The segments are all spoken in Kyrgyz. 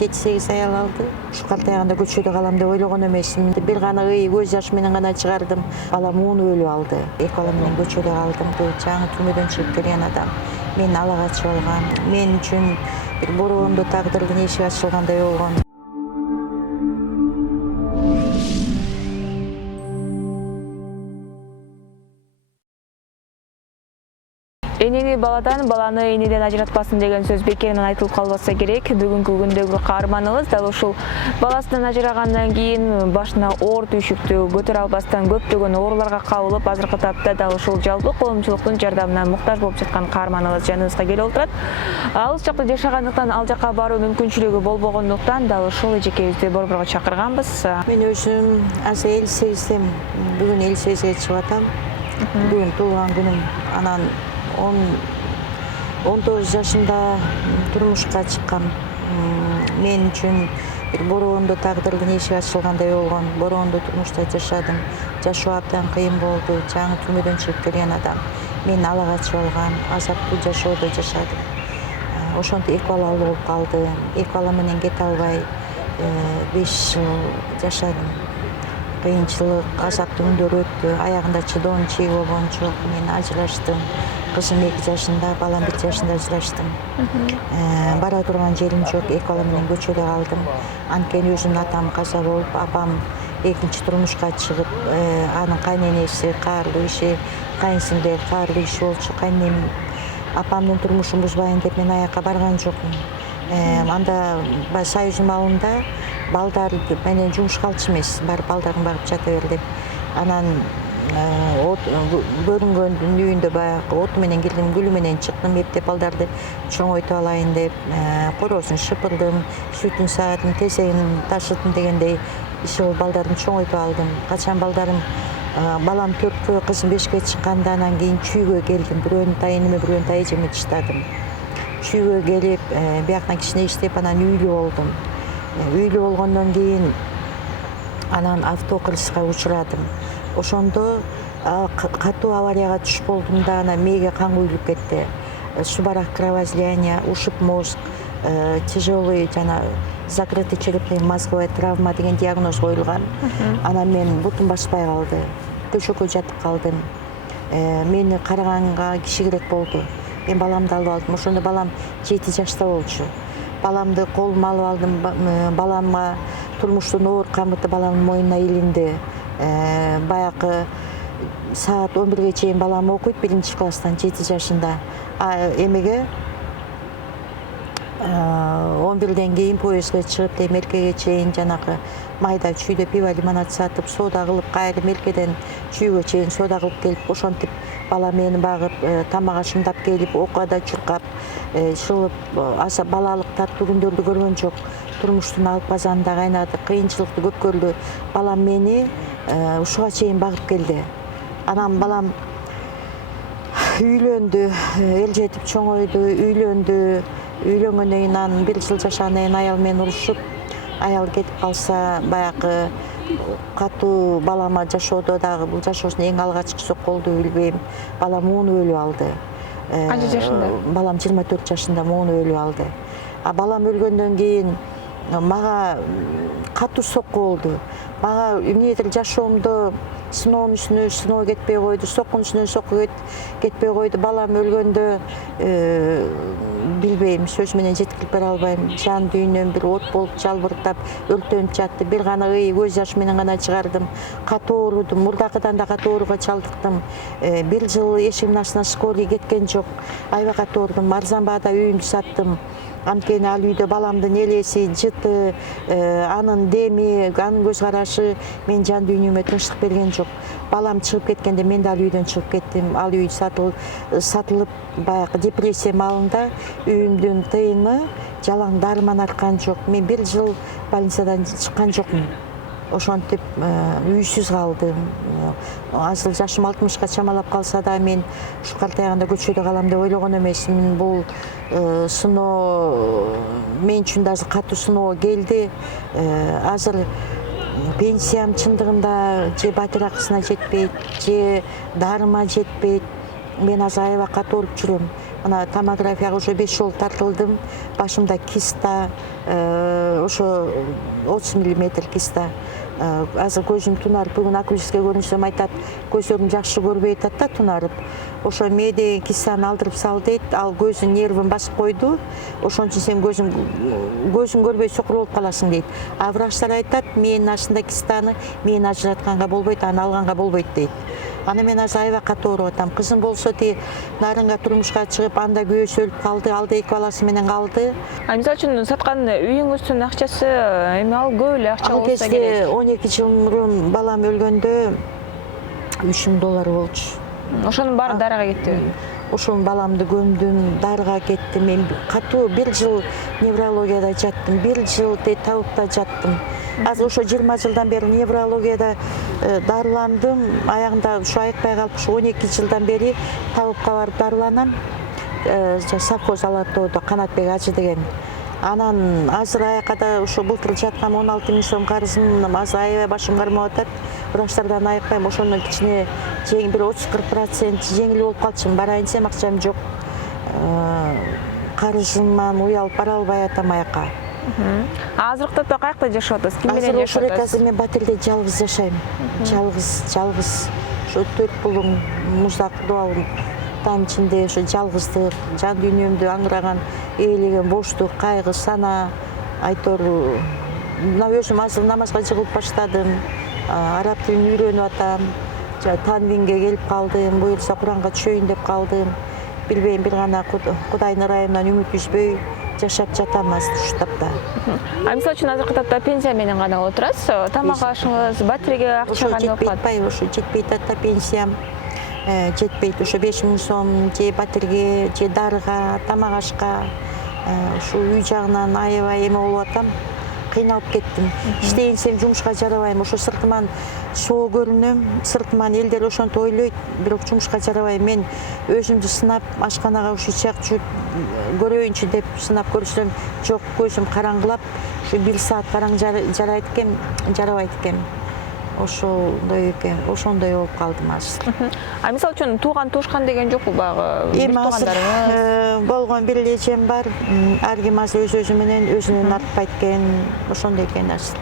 7-8 ай алды. Ушу картайганда көчөдө калам деп ойлогон эмесмин. Бир гана көз жаш менен гана чыгардым. Балам 10 өлүп алды. 2 бала менен көчөдө калдым. Жаңы түрмөдөн чыгып келген адам мени ала качып алган. Мен үчүн бир бороондо тагдырдын эшиги ачылгандай болгон. Энени баладан баланы энеден ажыратпасын деген сөз бекеринен айтылып калбаса керек. Бүгүнкү күндөгү каарманыбыз дал ушул баласынан ажырагандан кийин башына оор түйшүктү көтөрө албастан көптөгөн ооруларга кабылып, азыркы тапта дал ушул жалпы коомчулуктун жардамына муктаж болуп жаткан каарманыбыз жаныбызга келип отурат. Алыс жакта жашагандыктан ал жакка баруу мүмкүнчүлүгү болбогондуктан дал ушул эжекебизди борборго чакырганбыз. Мен өзүм азыр 58-тем. Бүгүн 58-ге чыгып атам. Бүгүн туулган күнүм. Анан 19 жашымда турмушка чыккам. Мен үчүн бир бороондо тагдырдын эшиги ачылгандай болгон. Бороондо турмушта жашадым. Жашоо абдан кыйын болду. Жаңы түрмөдөн чыгып келген адам мени ала качып алган. Азаптуу жашоодо жашадым. Ошентип 2 балалуу болуп калды. 2 бала менен кете албай 5 жыл жашадым. Кыйынчылык, азаптуу күндөр өттү. Аягында чыдоом чек болгон жок. Мен ажыраштым. Кызым 2 жашында, балам 1 жашында ажыраштым. Бара турган жерим жок. 2 бала менен көчөдө калдым. Анткени өзүмдүн атам каза болуп, апам экинчи турмушка чыгып, анын кайненеси каарлуу иши, кайынсиңдер каарлуу иши болчу. Кайненем апамдын турмушун бузбайын деп мен аякка барган жокмун. Анда Союз маалында балдар менен жумушка алчу эмес. Барып балдарын багып жата бер деп. Анан көрүнгөндүн үйүндө баягы оту менен кирдим, гүлү менен чыктым, эптеп балдарды чоңойтуп алайын деп, короосун шыпырдым, сүтүн саадым, тесегин ташыдым дегендей иши кылып балдарды чоңойтуп алдым. Качан балам 4-кө, кызым 5-ке чыкканда анан кийин чүйгө келдим. Бирөөнүн тайынеме, бирөөнүн тайэжеме таштадым. Чүйгө келип, бияктан кичине иштеп, анан үйлүү болдум. Үйлүү болгондон кийин анан автоокрушка учурадым. Ошондо катуу аварияга түшүп болдум да, анан мээге кан куюлуп кетти. Субарак кровоизлияние, ушиб мозг, тяжелый закрытый черепно мозговая травма деген диагноз коюлган. Анан мен бутум баспай калды. Төшөккө жатып калдым. Мени караганга киши керек болду. Мен баламды алып алдым. Ошондо балам 7 жашта болчу. Баламды колума алып алдым. Баламга турмуштун оор камыты баламдын мойнуна илинди. Баягы саат 11-ге чейин балам окуйт, 1-класстан 7 жашында. Эмеге 11-ден кийин поездге чыгып, Меркеге чейин жанагы майда чүйдө пиво, лимонад сатып, сода кылып, кайра Меркеден чүйгө чейин сода кылып келип, ошентип бала мени багып, тамак ашымдап келип, окуада чуркап, шылып, балалык таттуу күндөрдү көргөн жок. Турмуштун алып базарында кайнады, кыйынчылыкты көп көрдү. Балам мени ушуга чейин багып келди. Анан балам үйлөндү, эл жетип чоңойду, үйлөндү. Үйлөнгөндөн кийин анан 1 жыл жашагандан кийин аял менен урушуп, аял кетип калса, баягы катуу балама жашоодо дагы бул жашоосун эң алгачкы сокколду билбейм. Балам 10 өлүп алды. Канча жашында? Балам 24 жашында 10 өлүп алды. Балам өлгөндөн кийин мага катуу сокку болду. Мага эмнедир жашоомдо сыноонун үстүнө сыноо кетпей койду, соккунун үстүнө сокку кетпей койду. Балам өлгөндө билбейм, сөз менен жеткирип бере албайм. Жан дүйнөм бир от болуп жалбыртап, өлтөнүп жатты. Бир гана көз жаш менен гана чыгардым. Катуу оорудум, мурдакыдан да катуу ооруга чалдыктым. 1 жыл эшигимдин астына скорый кеткен жок. Аябай катуу оорудум. Арзан баада үйүмдү саттым. Анткени ал үйдө баламдын элеси, жыты, анын деми, анын көз карашы мен жан дүйнөмө тынчтык берген жок. Балам чыгып кеткенде мен да ал үйдөн чыгып кеттим. Ал үй сатылып, баягы депрессия маалында үйүмдүн тыйыны жалаң дарман арткан жок. Мен 1 жыл больницадан чыккан жокмун. Ошентип үйсүз калдым. Азыр жашым 60-ка чамалап калса да мен ушу картайганда көчөдө калам деп ойлогон эмесмин. Бул сыноо мен үчүн да катуу сыноо келди. Азыр пенсиям чындыгында же батиракысына жетпейт, же дарыма жетпейт. Мен азыр аябай катуу ооруп жүрөм. Ана томографияга уже 5 жолу тартылдым. Башымда киста, ошо 30 мм киста. Азыр көзүм тунарып, бүгүн окулистке көрүнсөм айтат, көзүм жакшы көрбөй атат да тунарып. Ошо меде кистаны алдырып сал дейт, ал көзүн нервин басып койду. Ошон үчүн сен көзүң көрбөй сокур болуп каласың дейт. А врачтар айтат, мээнин астында кистаны мен ажыратканга болбойт, аны алганга болбойт дейт. Аны мен азыр аябай катуу ооруп атам. Кызым болсо нарынга турмушка чыгып, анда күйөөсү өлүп калды, алда 2 баласы менен калды. Мисалы үчүн саткан үйүңүздүн акчасы эми ал көп эле акча болсо керек. 12 жыл мурун балам өлгөндө $3000 болчу. Ошонун баары дарыга кеттиби? Ошол баламды көмдүм, дарыга кеттим. Мен катуу 1 жыл неврологияда жаттым, 1 жыл табытта жаттым. Азыр ошо 20 жылдан бери неврологияда дарыландым. Аягында ушу айыкпай калып, ушу 12 жылдан бери табыпка барып дарыланам. Совхоз Алатоодо Канатбек ажы деген. Анан азыр аякада ушу былтыр жаткан 16 000 сом карызым, азыр аябай башым кармап атат. Врачтардан айыкпайм, ошондон кичине бир 30-40% жеңил болуп калчумун. Барайын десем акчам жок. Карызымдан уялып бара албай атам аяка. Азыркы топто каякта жашап атасыз? Ким менен жашап атасыз? Азыр мен Батирде жалгыз жашайм. Жалгыз. Ошо 4 булуң муздак дубалдын ичинде ошо жалгыздык, жан дүйнөмдү аңыраган, ээлеген боштук, кайгы, сана, айтор. Мына өзүм азыр намазга жыгылып баштадым. Араб тилин үйрөнүп атам. Танвинге келип калдым, буюрса Куранга түшөйүн деп калдым. Билбейм, бир гана Кудайдын ырайымынан үмүт үзбөй жашап жатам азыр ушул тапта. Мисалы үчүн азыркы тапта пенсия менен гана отурасыз. Тамак ашыңыз, батиреге акча кандай болуп калат? Ошо жетпейт ата пенсиям. Жетпейт. Ошо 5000 сом же батирге, же дарыга, тамак ашка. Ушул үй жагынан аябай эме болуп атам. Кыйналып кеттим. Иштейин десем жумушка жарабайм. Ошо сыртыман соо көрүнөм, сыртыман элдер ошонтип ойлойт, бирок жумушка жарабайм. Мен өзүмдү сынап, ашканага ушу чак жүрүп көрөйүнчү деп сынап көрсөм, жок, көзүм караңгылап, ушу 1 саат караң жарайт экен, жарабайт экен. Ошондой болуп калдым азыр. Мисалы үчүн тууган туушкан деген жокпу багы? Эми азыр болгон бир эле эжем бар. Ар ким азыр өзү менен өзүнөн артпайт экен. Ошондой экен азыр.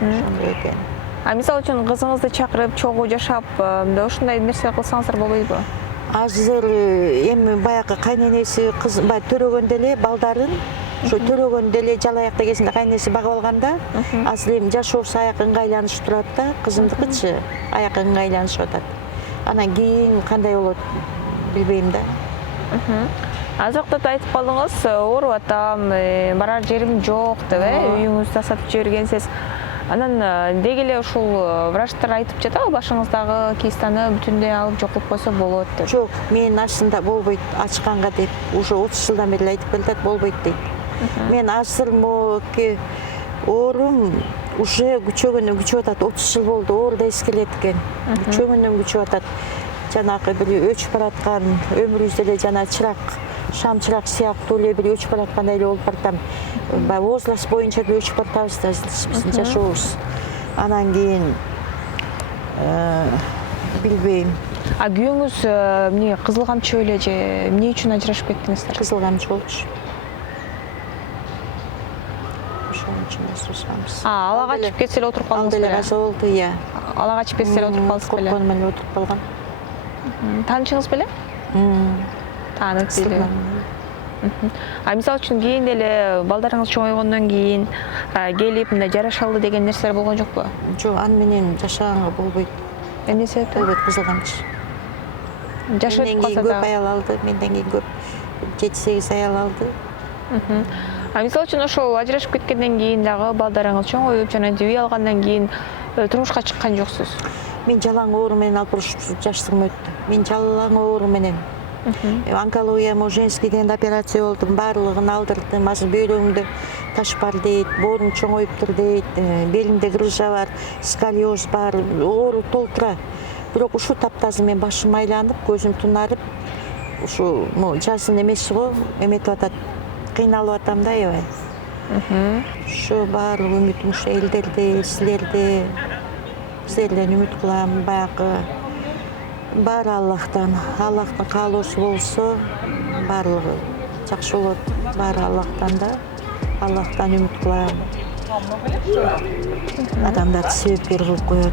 Ошондой экен. Мисалы үчүн кызыңызды чакырып, чогуу жашап, ушундай нерсе кылсаңыздар болбойбу? Азыр эми баягы кайненеси кыз төрөгөн деле балдарын, ошо төрөгөн деле жалаякта кезинде кайненеси багып алганда, азыр эми жашоосу аяк ыңгайланышып турат да, кызымдыкычы аяк ыңгайланышып атат. Анан кийин кандай болот билбейм да. Азыркы айтып калдыңыз, ооруп атам, барар жерим жок деп, үйүңүздү сатып жибергенсиз. Анан деги эле ушул врачтар айтып жатабы, башыңыздагы кистаны бүтүндөй алып жок кылып койсо болот деп? Жок, менин астында болбойт ачканга деп, уже 30 жылдан бери айтып келатат, болбойт дейт. Мен азыр моки оорум уже күчөгөнүн күчүп атат. 30 жыл болду, оору да эскелет экен. Күчөгөнүн күчүп атат. Жанагы бир өчүп бараткан өмүрүбүздө эле жана шам чырак сыяктуу эле бир өчүп бараткандай эле болуп баратам. Возраст боюнча да өчүп баратабыз да биздин жашообуз. Анан кийин билбейм. Күйөөңүз эмне кызыл камчы эле же эмне үчүн ажырашып кеттиңиздер? Кызыл камчы болчу. Ошон үчүн ажырашканбыз. Ала качып кетсе эле отуруп калдыңыз беле? Ала эле болду, иә. Ала качып кетсе эле отуруп калдыңыз беле? Коркконум менен отуруп калган. Таанышыңыз беле? Таанып эле. Мисалы үчүн кийин деле балдарыңыз чоңойгондон кийин келип мындай жарашалды деген нерселер болгон жокпу? Жок, аны менен жашаганга болбойт. Эмне себептен? Болбойт, кызыл камчы. Жаш өтүп калса көп аял алды, менден кийин көп 7-8 аял алды. Мисалы үчүн ошол ажырашып кеткенден кийин дагы балдарыңыз чоңоюп, жана үй алгандан кийин турмушка чыккан жоксуз? Мен жалаң оору менен 60 жаштыгым өттү. Мен жалаң оору менен. Онкология, женский деген операция болдум, баардыгын алдырдым. Азыр бөйрөгүмдө таш бар дейт, боорум чоңоюптур дейт, белимде грыжа бар, сколиоз бар, оору толтура. Бирок ушул тапта азыр мен башым айланып, көзүм тунарып, ушу жаздын эмеси го, эметип атат. Кыйналып атам да аябай. Ушу баардык үмүтүм ушу элдерде, силерден үмүт кылам, баягы баары Аллахтан каалоосу болсо баардыгы жакшы болот, баары Аллахтан да. Allah'tan ümit kılayım. Adamlar sebepkar bulup koyat.